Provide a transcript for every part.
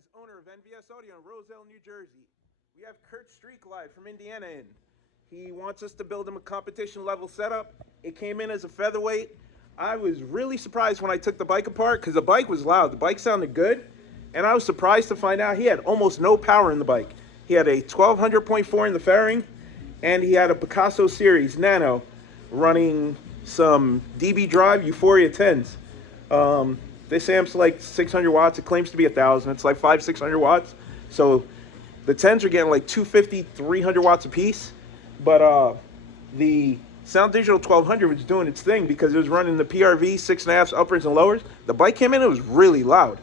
Marquez, owner of NVS Audio in Roselle, New Jersey. We have Kirk live from Indiana in. He wants us to build him a competition level setup. It came in as a featherweight. I was really surprised when I took the bike apart because the bike was loud. The bike sounded good, and I was surprised to find out he had almost no power in the bike. He had a 1200.4 in the fairing, and he had a Picasso Series Nano running some DB Drive Euphoria 10s. This amp's like 600 watts. It claims to be 1,000. It's like 600 watts. So the 10s are getting like 250, 300 watts a piece. But the Sound Digital 1200 was doing its thing because it was running the PRV 6.5s uppers and lowers. The bike came in, it was really loud.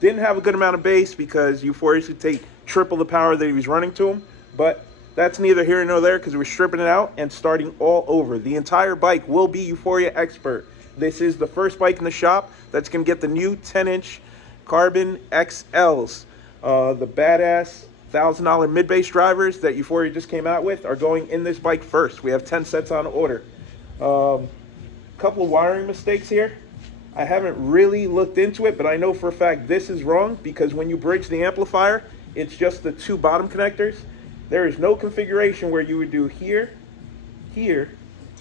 Didn't have a good amount of bass because Euphoria could take triple the power that he was running to him. But that's neither here nor there because we're stripping it out and starting all over. The entire bike will be Euphoria Xpert. This is the first bike in the shop that's going to get the new 10-inch Carbon XLs. The badass $1,000 mid-bass drivers that Euphoria just came out with are going in this bike first. We have 10 sets on order. Couple of wiring mistakes here. I haven't really looked into it, but I know for a fact this is wrong because when you bridge the amplifier, it's just the two bottom connectors. There is no configuration where you would do here, here,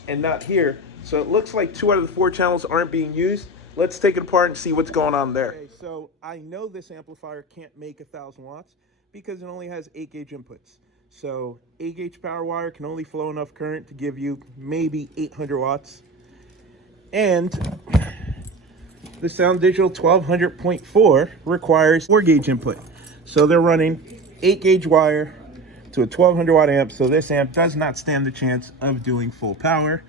and not here. So it looks like 2 out of the 4 channels aren't being used. Let's take it apart and see what's going on there. Okay, so I know this amplifier can't make 1,000 watts because it only has 8 gauge inputs. So 8 gauge power wire can only flow enough current to give you maybe 800 watts. And the Sound Digital 1200.4 requires 4 gauge input. So they're running 8 gauge wire to a 1200 watt amp. So this amp does not stand the chance of doing full power.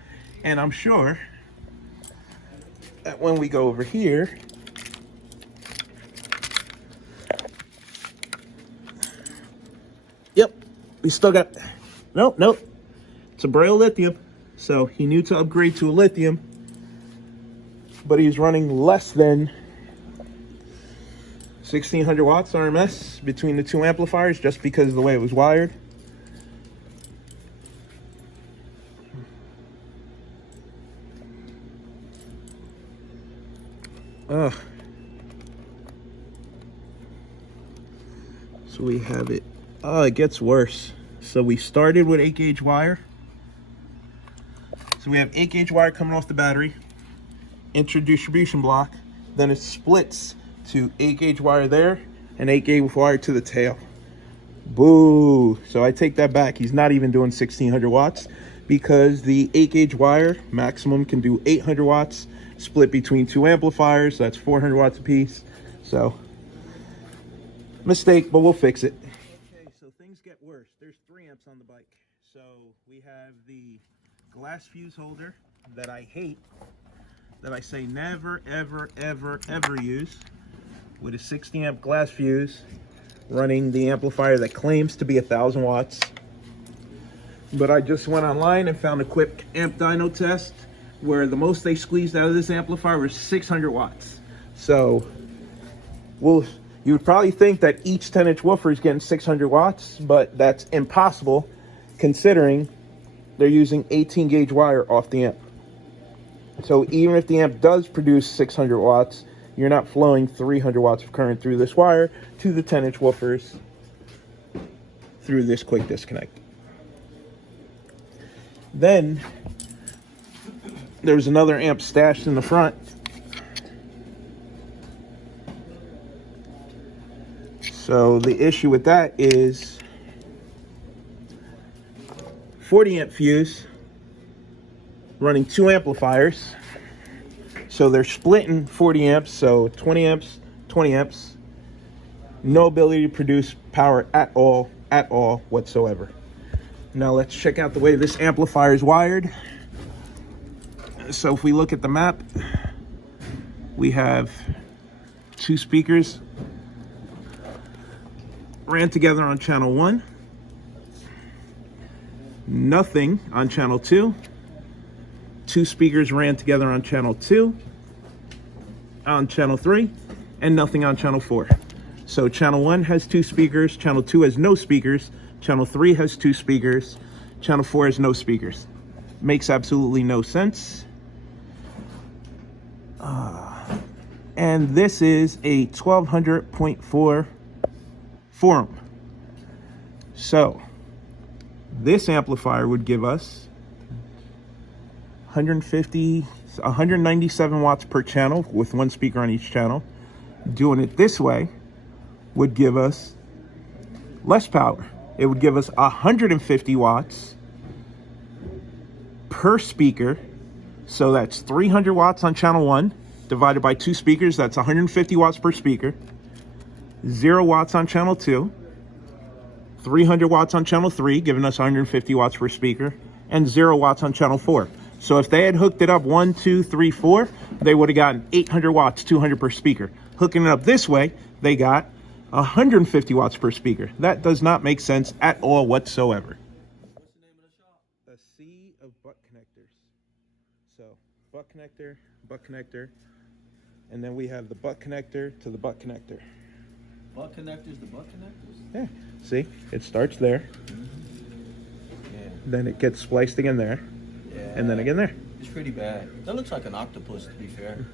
And I'm sure that when we go over here, yep, we still got, nope, it's a Braille lithium. So he knew to upgrade to a lithium, but he's running less than 1600 watts RMS between the 2 amplifiers just because of the way it was wired. So we have it. Oh, it gets worse. So we started with 8 gauge wire. So we have 8 gauge wire coming off the battery, inter-distribution block. Then it splits to 8 gauge wire there and 8 gauge wire to the tail. Boo. So I take that back. He's not even doing 1600 watts because the 8 gauge wire maximum can do 800 watts split between 2 amplifiers. That's 400 watts a piece. So mistake, but we'll fix it. Okay, so things get worse. There's 3 amps on the bike. So we have the glass fuse holder that I hate, that I say never, ever, ever, ever use, with a 60 amp glass fuse running the amplifier that claims to be 1,000 watts. But I just went online and found a quick amp dyno test where the most they squeezed out of this amplifier was 600 watts. So you would probably think that each 10-inch woofer is getting 600 watts, but that's impossible considering they're using 18 gauge wire off the amp. So even if the amp does produce 600 watts, you're not flowing 300 watts of current through this wire to the 10-inch woofers through this quick disconnect. Then there's another amp stashed in the front. So the issue with that is 40 amp fuse running 2 amplifiers. So they're splitting 40 amps, so 20 amps, 20 amps. No ability to produce power at all whatsoever. Now let's check out the way this amplifier is wired. So if we look at the map, we have 2 speakers ran together on channel 1, nothing on channel 2, 2 speakers ran together on channel 2, on channel 3, and nothing on channel 4. So channel 1 has 2 speakers, channel 2 has no speakers, channel 3 has 2 speakers, channel 4 has no speakers. Makes absolutely no sense. And this is a 1200.4 for them. So this amplifier would give us 197 watts per channel with one speaker on each channel. Doing it this way would give us less power. It would give us 150 watts per speaker. So that's 300 watts on channel 1 divided by 2 speakers. That's 150 watts per speaker. 0 watts on channel 2. 300 watts on channel 3, giving us 150 watts per speaker. And 0 watts on channel 4. So if they had hooked it up 1, 2, 3, 4, they would have gotten 800 watts, 200 per speaker. Hooking it up this way, they got 150 watts per speaker. That does not make sense at all whatsoever. What's the name of the shop? A sea of butt connectors. So butt connector, and then we have the butt connector to the butt connector. Butt connectors to butt connectors? Yeah, see, it starts there, Yeah. then it gets spliced again there, Yeah. and then again there. It's pretty bad. That looks like an octopus, to be fair.